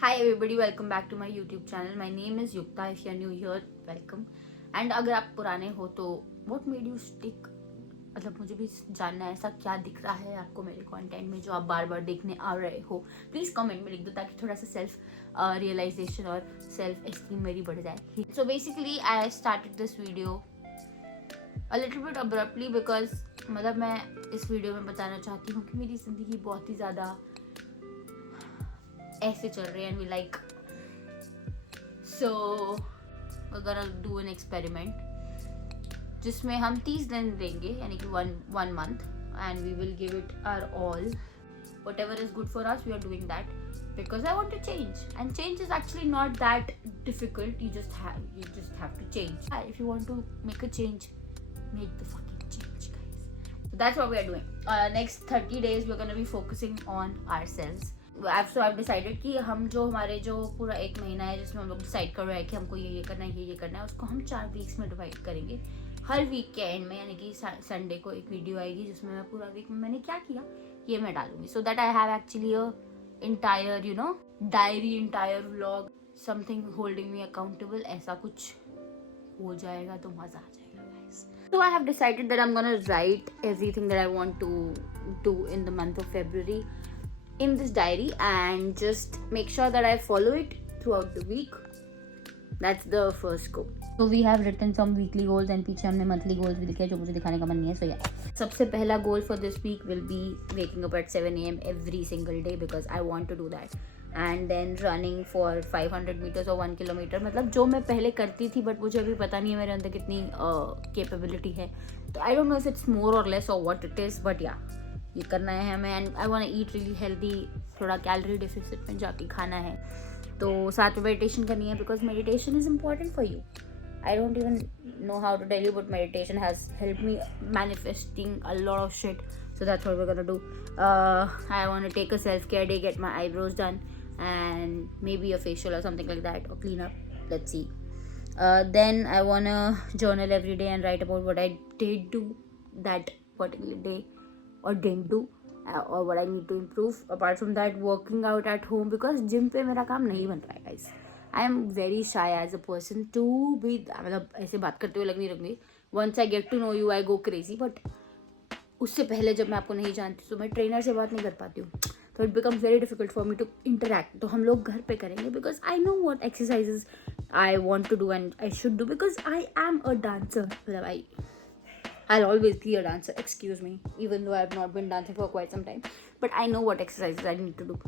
Hi everybody, welcome back to my YouTube channel. My name is Yukta. If you're new here, welcome. And अगर आप पुराने हो तो what made you stick? मतलब मुझे भी जानना है ऐसा क्या दिख रहा है आपको मेरे कंटेंट में जो आप बार बार देखने आ रहे हो. प्लीज़ कमेंट में लिख दो ताकि थोड़ा सा सेल्फ रियलाइजेशन और सेल्फ एस्टीम मेरी बढ़ जाए. So basically I started this video a little bit abruptly because मतलब मैं इस वीडियो में बताना चाहती हूँ कि मेरी ज़िंदगी बहुत ही ज़्यादा ऐसे चल रही है and we like so we gonna do an experiment जिसमें हम 30 दिन देंगे यानी कि one month and we will give it our all whatever is good for us we are doing that because I want to change and change is actually not that difficult. You just have to change. If you want to make a change, make the fucking change, guys. So that's what we are doing. Next 30 days we're going to be focusing on ourselves. I've decided कि हम जो हमारे जो पूरा एक महीना है जिसमें हम लोग डिसाइड कर रहे हैं कि हमको ये करना है ये करना है उसको हम 4 वीक्स में डिवाइड करेंगे. हर वीक के एंड में यानी कि संडे को एक वीडियो आएगी जिसमें मैं पूरा वीक में मैंने क्या किया ये मैं डालूंगी. So that I have actually a entire diary entire vlog something holding me accountable. ऐसा कुछ हो जाएगा तो मज़ा आ जाएगा guys. So I have decided that I'm gonna write everything that I want to do in the month of February in this diary and just make sure that I follow it throughout the week. That's the first goal. So we have written some weekly goals and पीछे हमने monthly goals भी लिखे जो मुझे दिखाने का मन नहीं है. So yeah. सबसे पहला goal for this week will be waking up at 7 a.m. every single day because I want to do that. And then running for 500 meters or 1 kilometer. मतलब जो मैं पहले करती थी but मुझे अभी पता नहीं है मेरे अंदर कितनी capability है. तो I don't know if it's more or less or what it is but yeah. ये करना है हमें and I want to eat really healthy. थोड़ा कैलोरी डिफिसिट में जाके खाना है. तो साथ में मेडिटेशन करनी है because meditation is important for you. I don't even know how to tell you but meditation has helped me manifesting a lot of shit. So that's what we're gonna do. I want to take a self-care day, get my eyebrows done and maybe a facial or something like that or clean up. Let's see. Then I want to journal every day and write about what I did do that particular day or didn't do or what I need to improve. Apart from that, working out at home because gym पे मेरा काम नहीं बन रहा है guys. I am very shy as a person to be मतलब ऐसे बात करते हुए लग नहीं रही. Once I get to know you, I go crazy. But उससे पहले जब मैं आपको नहीं जानती तो मैं ट्रेनर से बात नहीं कर पाती हूँ. तो it becomes very difficult for me to interact. तो हम लोग घर पे करेंगे because I know what exercises I want to do and I should do because I am a dancer. मतलब I'll always be a dancer, excuse me, even though I have not been dancing for quite some time. But I know what exercises I need to do.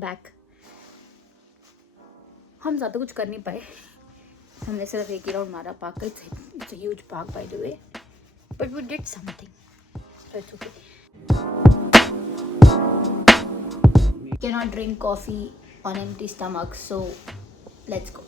Back. हम ज़्यादा कुछ कर नहीं पाए. हमने सिर्फ एक ही राउंड मारा पार्क का. It's a huge park by the way but we did something. So it's okay. Cannot drink coffee on empty stomach, so let's go.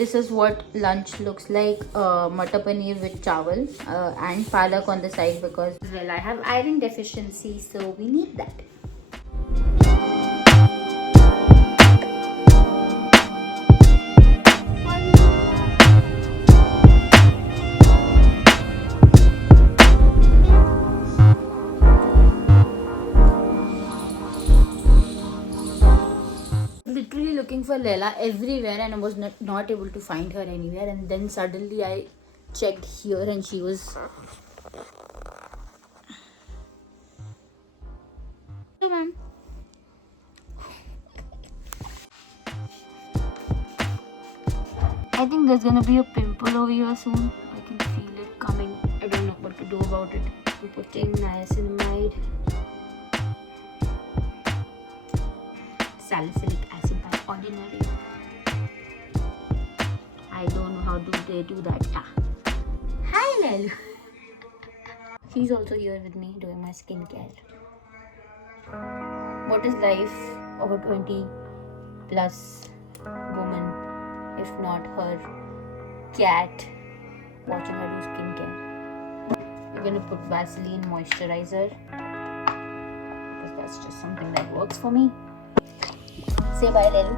This is what lunch looks like. Matar paneer with chawal and palak on the side because well I have iron deficiency so we need that. Literally looking for Leila everywhere and I was not able to find her anywhere and then suddenly I checked here and she was there's gonna be a pimple over here soon. I can feel it coming. I don't know what to do about it. I'm putting niacinamide, salicylic acid by Ordinary. I don't know how do they do that. Hi Lelu. She's also here with me doing my skincare. What is life of a 20 plus woman if not her cat watching her do skincare? We're gonna put Vaseline moisturizer because that's just something that works for me. Say bye, Lelu.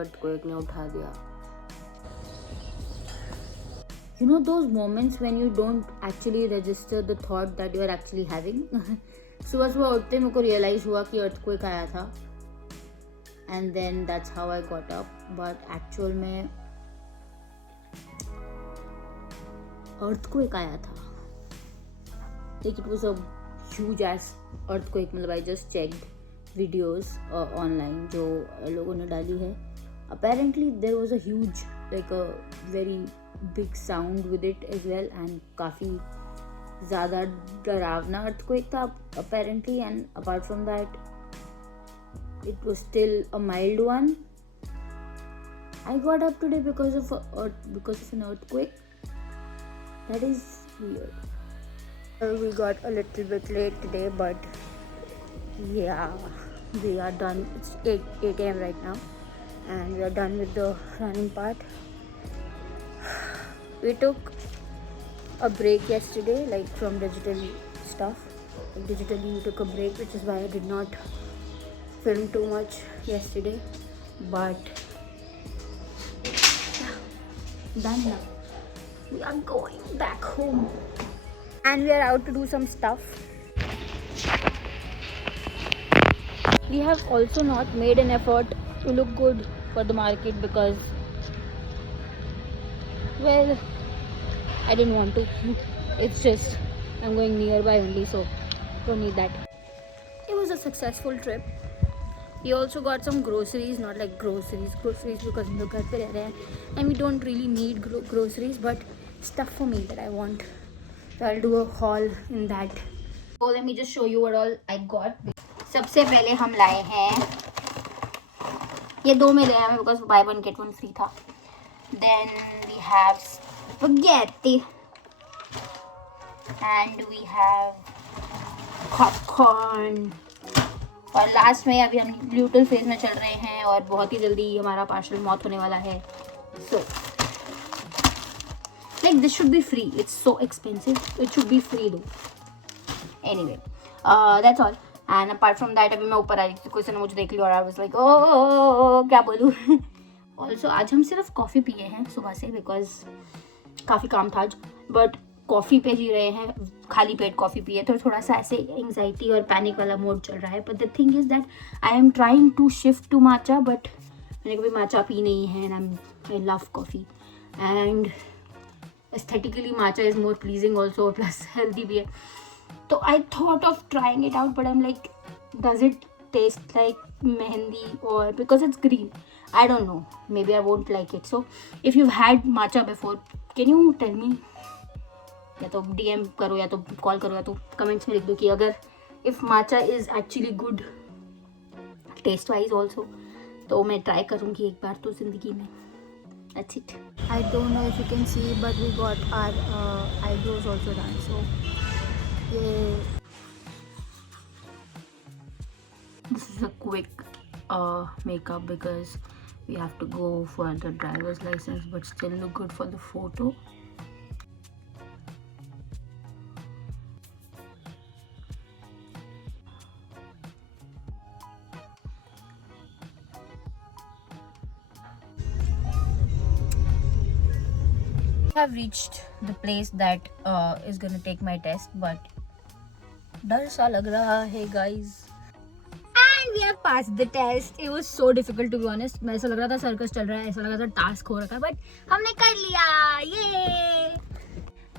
Earthquake ने उठा दिया. You know those moments when you don't actually register the thought that you are actually having. सुबह सुबह उठते मेरे को realize हुआ कि earthquake आया था. And then that's how I got up. But actual में earthquake आया था. Like it was a huge ass earthquake. मतलब I just checked videos online जो लोगों ने डाली है. Apparently there was a huge, like a very big sound with it as well, and काफी ज़्यादा डरावना earthquake था apparently, and apart from that it was still a mild one. I got up today because of an earthquake. That is weird. We got a little bit late today, but yeah, we are done. It's 8 a.m. right now. And we are done with the running part. We took a break yesterday, like from digital stuff. Like digitally we took a break, which is why I did not film too much yesterday. But yeah, done now. We are going back home. And we are out to do some stuff. We have also not made an effort to look good for the market because, well, I didn't want to. It's just I'm going nearby only, so don't need that. It was a successful trip. We also got some groceries, not like groceries because हम लोग घर पे रह रहे हैं and we don't really need groceries, but stuff for me that I want. So I'll do a haul in that. So let me just show you what all I got. सबसे पहले हम लाए हैं, ये 2 में ले आए बिकॉज buy 1 get 1 free था. Then we have spaghetti and we have popcorn. और लास्ट में अभी हम न्यूट्रल फेज में चल रहे हैं और बहुत ही जल्दी हमारा पार्शल मौत होने वाला है. So like this should be free. It's so expensive. It should be free though. Anyway, that's all. And apart from that, अभी मैं ऊपर आ रही थी, किसी ने मुझे देख लिया और I was like, oh क्या बोलूँ. Also आज हम सिर्फ कॉफ़ी पिए हैं सुबह से बिकॉज काफ़ी काम था आज. बट कॉफ़ी पे जी रहे हैं, खाली पेट कॉफ़ी पिए तो थोड़ा सा ऐसे एंग्जाइटी और पैनिक वाला मोड चल रहा है. But the thing is that I am trying to shift to matcha, but मैंने कभी माचा पी नहीं है and I love coffee and aesthetically matcha is more pleasing also, plus healthy भी है. So I thought of trying it out, but I'm like, does it taste like mehendi or because it's green? I don't know. Maybe I won't like it. So if you've had matcha before, can you tell me? या तो DM करो या तो call करो या तो comments में लिख दो कि अगर if matcha is actually good taste wise also, तो मैं ट्राई करूँगी एक बार तो ज़िंदगी में. That's it. I don't know if you can see, but we got our eyebrows also done. So yeah. This is a quick makeup because we have to go for the driver's license, but still look good for the photo. I have reached the place that is gonna take my test, but डर सा लग रहा है guys. And we have passed the test. It was so difficult to be honest. मैं ऐसा लग रहा था सर्कस चल रहा है, ऐसा लग रहा था टास्क हो रखा है, but हमने कर लिया, yay!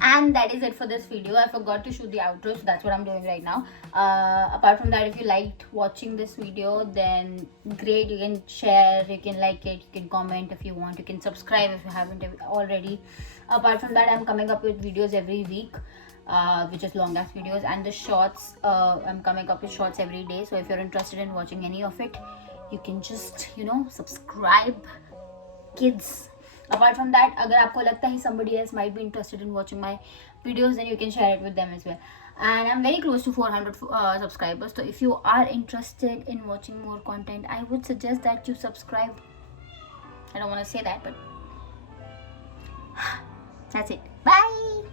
And that is it for this video. I forgot to shoot the outro, so that's what I'm doing right now. Apart from that, if you liked watching this video, then great. You can share, you can like it, you can comment if you want, you can subscribe if you haven't already. Apart from that, I'm coming up with videos every week, which is long ass videos, and the shorts. I'm coming up with shorts every day. So if you're interested in watching any of it, you can just subscribe, kids. Apart from that, अगर आपको लगता है somebody else might be interested in watching my videos, then you can share it with them as well. And I'm very close to 400 subscribers. So if you are interested in watching more content, I would suggest that you subscribe. I don't want to say that, but that's it. Bye.